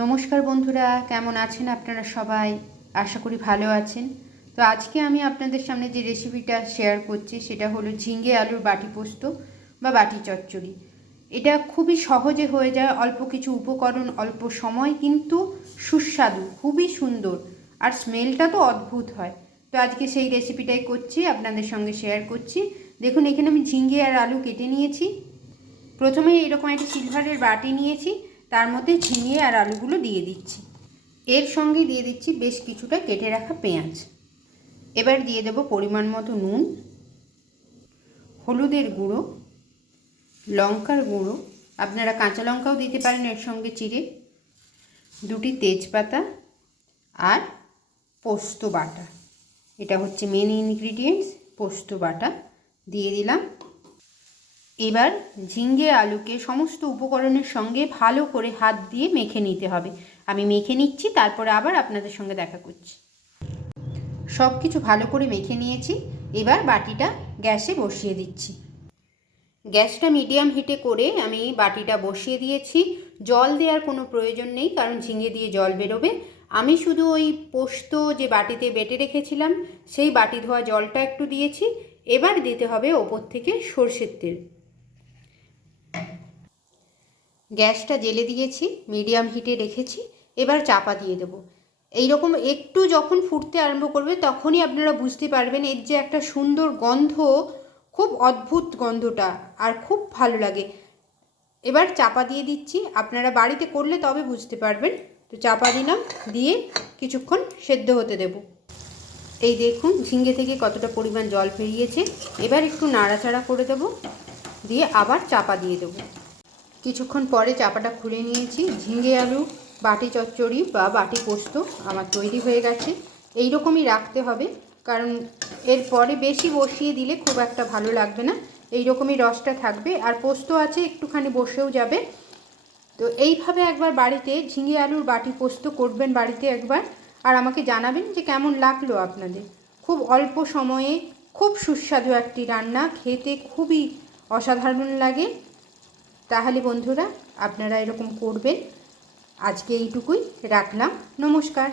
নমস্কার বন্ধুরা, কেমন আছেন আপনারা সবাই? আশা করি ভালো আছেন। তো আজকে আমি আপনাদের সামনে যে রেসিপিটা শেয়ার করছি সেটা হলো ঝিঙে আলুর বাটি পোস্ত বা বাটি চচ্চড়ি। এটা খুবই সহজে হয়ে যায়, অল্প কিছু উপকরণ, অল্প সময়, কিন্তু সুস্বাদু, খুবই সুন্দর, আর স্মেলটা তো অদ্ভুত হয়। তো আজকে সেই রেসিপিটাই করছি, আপনাদের সঙ্গে শেয়ার করছি। দেখুন, এখানে আমি ঝিঙে আর আলু কেটে নিয়েছি। প্রথমে এরকম একটা সিলভারের বাটি নিয়েছি, তার মধ্যে ঝিঙে আর আলুগুলো দিয়ে দিচ্ছি। এর সঙ্গে দিয়ে দিচ্ছি বেশ কিছুটা কেটে রাখা পেঁয়াজ। এবার দিয়ে দেব পরিমাণ মতো নুন, হলুদের গুঁড়ো, লঙ্কার গুঁড়ো, আপনারা কাঁচা লঙ্কাও দিতে পারেন এর সঙ্গে চিড়ে, দুটি তেজপাতা আর পোস্ত বাটা। এটা হচ্ছে মেন ইনগ্রিডিয়েন্টস, পোস্ত বাটা দিয়ে দিলাম। এবার ঝিঙে আলুকে সমস্ত উপকরণের সঙ্গে ভালো করে হাত দিয়ে মেখে নিতে হবে। আমি মেখে নিচ্ছি, তারপরে আবার আপনাদের সঙ্গে দেখা করছি। সব কিছু ভালো করে মেখে নিয়েছি। এবার বাটিটা গ্যাসে বসিয়ে দিচ্ছি। গ্যাসটা মিডিয়াম হিটে করে আমি বাটিটা বসিয়ে দিয়েছি। জল দেওয়ার কোনো প্রয়োজন নেই, কারণ ঝিঙে দিয়ে জল বেরোবে। আমি শুধু ওই পোস্ত যে বাটিতে বেটে রেখেছিলাম সেই বাটি ধোয়া জলটা একটু দিয়েছি। এবার দিতে হবে ওপর থেকে সরষের তেল। গ্যাসটা জেলে দিয়েছি, মিডিয়াম হিটে রেখেছি। এবার চাপা দিয়ে দেবো। এইরকম একটু যখন ফুটতে আরম্ভ করবে তখনই আপনারা বুঝতে পারবেন এর যে একটা সুন্দর গন্ধ, খুব অদ্ভুত গন্ধটা, আর খুব ভালো লাগে। এবার চাপা দিয়ে দিচ্ছি, আপনারা বাড়িতে করলে তবে বুঝতে পারবেন। তো চাপা দিলাম, দিয়ে কিছুক্ষণ সেদ্ধ হতে দেব। এই দেখুন ঝিঙে থেকে কতটা পরিমাণ জল বেরিয়েছে। এবার একটু নাড়াচাড়া করে দেব, দিয়ে আবার চাপা দিয়ে দেবো। কিছুক্ষণ পরে চাপাটা খুলে নিয়েছি। ঝিঙে আলু বাটি চচ্চড়ি বা বাটি পোস্ত আমার তৈরি হয়ে গেছে। এই রকমই রাখতে হবে, কারণ এরপরে বেশি বসিয়ে দিলে খুব একটা ভালো লাগবে না। এই রকমই রসটা থাকবে, আর পোস্ত আছে একটুখানি বসেও যাবে। তো এইভাবে একবার বাড়িতে ঝিঙে আলুর বাটি পোস্ত করবেন বাড়িতে একবার, আর আমাকে জানাবেন যে কেমন লাগলো আপনাদের। খুব অল্প সময়ে খুব সুস্বাদু একটি রান্না, খেতে খুবই অসাধারণ লাগে। তাহলে বন্ধুরা, আপনারা এরকম করবেন। আজকে এইটুকুই রাখলাম। নমস্কার।